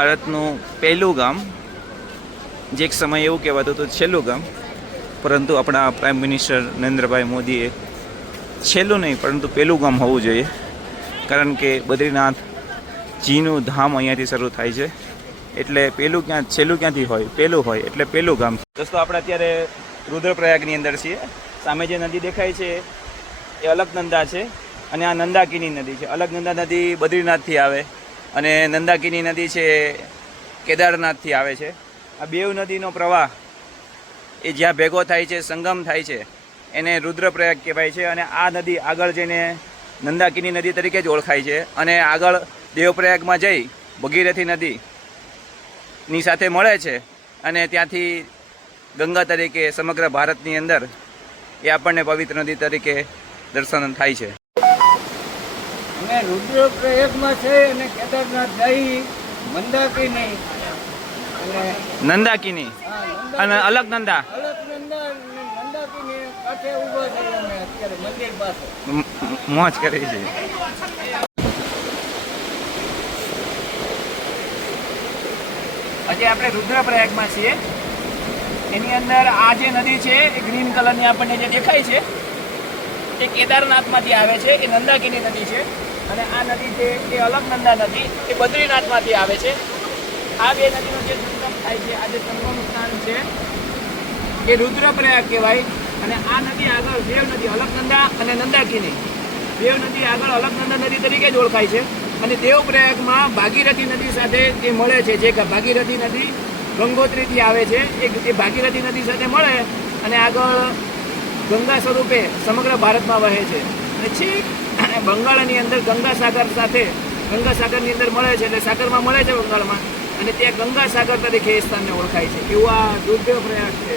ભારતનું પહેલું ગામ, જે એક સમય એવું કહેવાતું હતું છેલ્લું ગામ, પરંતુ આપણા પ્રાઇમ મિનિસ્ટર નરેન્દ્રભાઈ મોદીએ છેલ્લું નહીં પરંતુ પહેલું ગામ હોવું જોઈએ, કારણ કે બદ્રીનાથ જીનું ધામ અહીંયાથી શરૂ થાય છે. એટલે પહેલું છેલ્લું ક્યાંથી હોય, પહેલું હોય એટલે પહેલું ગામ. દોસ્તો, આપણે અત્યારે રુદ્રપ્રયાગની અંદર છીએ. સામે જે નદી દેખાય છે એ અલકનંદા છે અને આ નંદાકિની નદી છે. અલકનંદા નદી બદ્રીનાથથી આવે અને નંદાકિની નદી છે કેદારનાથથી આવે છે. આ બેવ નદીનો પ્રવાહ એ જ્યાં ભેગો થાય છે, સંગમ થાય છે, એને રુદ્રપ્રયાગ કહેવાય છે. અને આ નદી આગળ જઈને નંદાકિની નદી તરીકે જ ઓળખાય છે. અને આગળ દેવપ્રયાગમાં જઈ ભગીરથી નદીની સાથે મળે છે અને ત્યાંથી ગંગા તરીકે સમગ્ર ભારતની અંદર એ આપણને પવિત્ર નદી તરીકે દર્શન થાય છે. અને રુદ્રપ્રયાગમાં છે અને કેદારનાથ જઈ મંદાકિની અને નંદાકિની અને અલકનંદા મંદાકિની કાંઠે ઊભા છે અમે અત્યારે મંદિર પાસે મોજ કરી છે. હજી આપણે રુદ્રપ્રયાગમાં છીએ. એની અંદર આ જે નદી છે એ ગ્રીન કલરની આપણને જે દેખાય છે એ કેદારનાથમાંથી આવે છે, એ નંદાકિની નદી છે. અને આ નદી છે એ અલકનંદા નદી, એ બદ્રીનાથમાંથી આવે છે. આ બે નદીનો જે સંગમ થાય છે, આ જે સંગમ સ્થાન છે એ રુદ્રપ્રયાગ કહેવાય. અને આ નદી આગળ દેવ નદી અલકનંદા અને નંદાકિની દેવ નદી આગળ અલકનંદા નદી તરીકે જ ઓળખાય છે. અને દેવપ્રયાગમાં ભાગીરથી નદી સાથે એ મળે છે. જે ભાગીરથી નદી ગંગોત્રીથી આવે છે, એ ભાગીરથી નદી સાથે મળે અને આગળ ગંગા સ્વરૂપે સમગ્ર ભારતમાં વહે છે. અને છેક બંગાળની અંદર ગંગાસાગર સાથે ગંગાસાગરની અંદર મળે છે, એટલે સાગરમાં મળે છે બંગાળમાં, અને ત્યાં ગંગાસાગર તરીકે એ સ્થાનને ઓળખાય છે. એવું આ રુદ્રપ્રયાગ છે.